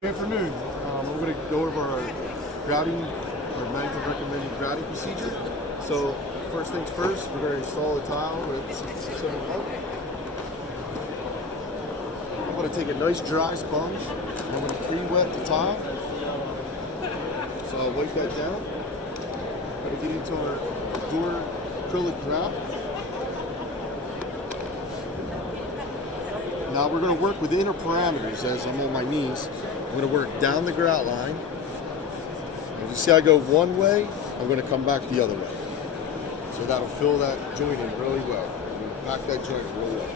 Good afternoon. We're going to go over our grouting, our Mannington recommended grouting procedure. So first things first, we're going to install the tile with 7 up. I'm going to take a nice dry sponge and I'm going to pre-wet the tile. So I'll wipe that down. I'm going to get into our ADURA acrylic grout. Now we're going to work with inner parameters as I'm on my knees. I'm going to work down the grout line. As you see, I go one way, I'm going to come back the other way. So that'll fill that joint in really well. I'm going to pack that joint really well.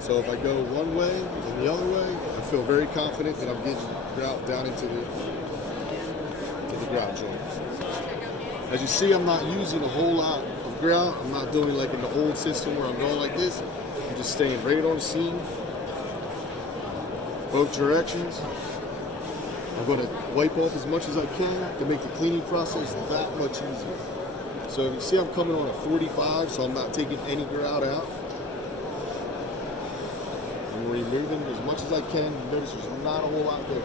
So if I go one way and the other way, I feel very confident that I'm getting grout down into the grout joint. As you see, I'm not using a whole lot of grout. I'm not doing like in the old system where I'm going like this. I'm just staying right on the seam, both directions. I'm going to wipe off as much as I can to make the cleaning process that much easier. So if you see, I'm coming on a 45, so I'm not taking any grout out. I'm removing as much as I can. You notice there's not a whole lot there.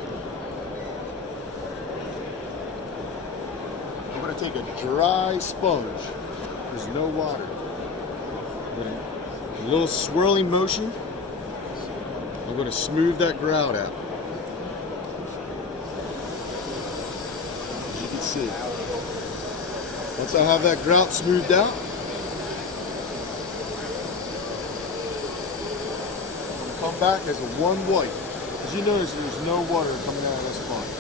I'm going to take a dry sponge. There's no water. A little swirling motion. I'm going to smooth that grout out. As you can see. Once I have that grout smoothed out, I'm going to come back as a one wipe. As you notice, there's no water coming out of this sponge.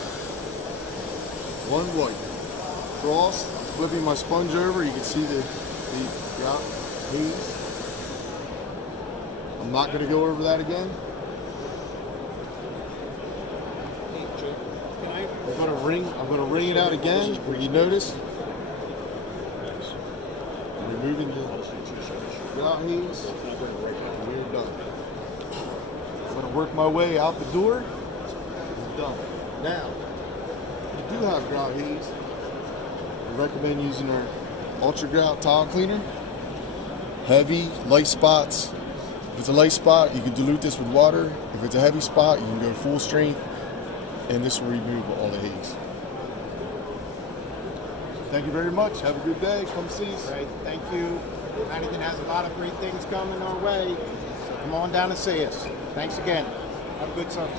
One wipe. Cross, flipping my sponge over, you can see the grout haze. I'm not going to go over that again. I'm going to wring it out again, where you notice. I'm removing the grout haze, and we're done. I'm going to work my way out the door. We're done. Now, if you do have grout haze, I recommend using our Ultra Grout Tile Cleaner. Heavy, light spots. If it's a light spot, you can dilute this with water. If it's a heavy spot, you can go full strength, and this will remove all the haze. Thank you very much. Have a good day. Come see us. Right. Thank you. Mannington has a lot of great things coming our way, so come on down and see us. Thanks again. Have a good summer.